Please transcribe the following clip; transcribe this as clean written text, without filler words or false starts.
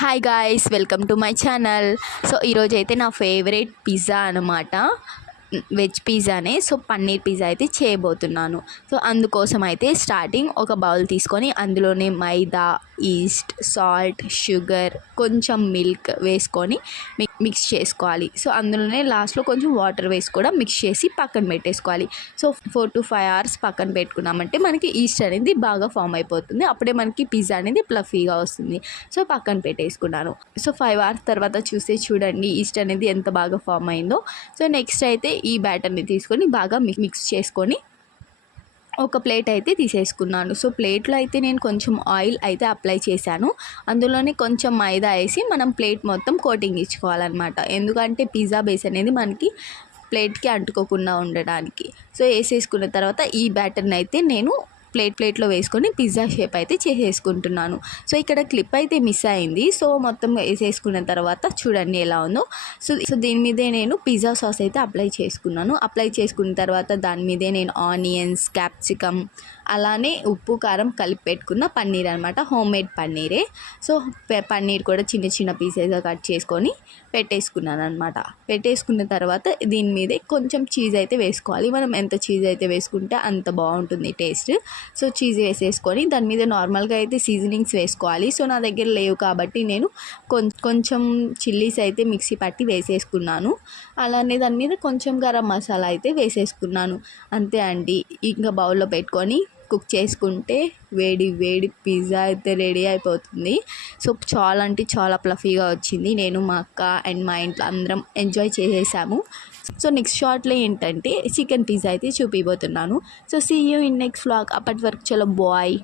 Hi guys, welcome to my channel. So ఈరోజు అయితే నా ఫేవరెట్ పిజ్జా అనమాట, వెజ్ పిజ్జానే. సో పన్నీర్ పిజ్జా అయితే చేయబోతున్నాను. సో అందుకోసం అయితే స్టార్టింగ్ ఒక బౌల్ తీసుకొని అందులోనే మైదా, ఈస్ట్, సాల్ట్, షుగర్, కొంచెం మిల్క్ వేసుకొని మిక్స్ చేసుకోవాలి. సో అందులోనే లాస్ట్లో కొంచెం వాటర్ వేసి కూడా మిక్స్ చేసి పక్కన పెట్టేసుకోవాలి. సో 4 to 5 hours పక్కన పెట్టుకున్నామంటే మనకి ఈస్ట్ అనేది బాగా ఫామ్ అయిపోతుంది. అప్పుడే మనకి పిజ్జా అనేది ప్లఫీగా వస్తుంది. సో పక్కన పెట్టేసుకున్నాను. సో 5 hours తర్వాత చూస్తే చూడండి ఈస్ట్ అనేది ఎంత బాగా ఫామ్ అయిందో. సో నెక్స్ట్ అయితే ఈ బ్యాటర్ని తీసుకొని బాగా మిక్స్ చేసుకొని ఒక ప్లేట్ అయితే తీసేసుకున్నాను. సో ప్లేట్లో అయితే నేను కొంచెం ఆయిల్ అయితే అప్లై చేశాను. అందులోనే కొంచెం మైదా వేసి మనం ప్లేట్ మొత్తం కోటింగ్ ఇచ్చుకోవాలన్నమాట. ఎందుకంటే పిజ్జా బేస్ అనేది మనకి ప్లేట్కి అంటుకోకుండా ఉండడానికి. సో వేసేసుకున్న తర్వాత ఈ బ్యాటర్ని అయితే నేను ప్లేట్లో వేసుకొని పిజ్జా షేప్ అయితే చేసేసుకుంటున్నాను. సో ఇక్కడ క్లిప్ అయితే మిస్ అయింది. సో మొత్తం వేసేసుకున్న తర్వాత చూడండి ఎలా ఉందో. సో దీని మీదే నేను పిజ్జా సాస్ అయితే అప్లై చేసుకున్నాను. అప్లై చేసుకున్న తర్వాత దాని మీదే నేను ఆనియన్స్, క్యాప్సికమ్, అలానే ఉప్పు, కారం కలిపి పెట్టుకున్న పన్నీర్ అనమాట, హోమ్ మేడ్ పన్నీరే. సో పన్నీర్ కూడా చిన్న చిన్న పీసెస్గా కట్ చేసుకొని పెట్టేసుకున్నాను అనమాట. పెట్టేసుకున్న తర్వాత దీని మీదే కొంచెం చీజ్ అయితే వేసుకోవాలి. మనం ఎంత చీజ్ అయితే వేసుకుంటే అంత బాగుంటుంది టేస్ట్. సో చీజ్ వేసేసుకొని దాని మీద నార్మల్గా అయితే సీజనింగ్స్ వేసుకోవాలి. సో నా దగ్గర లేవు కాబట్టి నేను కొంచెం చిల్లీస్ అయితే మిక్సీ పట్టి వేసేసుకున్నాను. అలానే దాని మీద కొంచెం గరం మసాలా అయితే వేసేసుకున్నాను. అంతే అండి. ఇంకా బౌల్లో పెట్టుకొని కుక్ చేసుకుంటే వేడి వేడి పిజ్జా అయితే రెడీ అయిపోతుంది. సో చాలా అంటే చాలా ప్లఫీగా వచ్చింది. నేను, మా అక్క అండ్ మా ఇంట్లో అందరం ఎంజాయ్ చేసేసాము. సో నెక్స్ట్ షార్ట్లో ఏంటంటే చికెన్ పిజ్జా అయితే చూపిపోతున్నాను. So see you in next vlog. అప్పటి వరకు చలో బాయ్.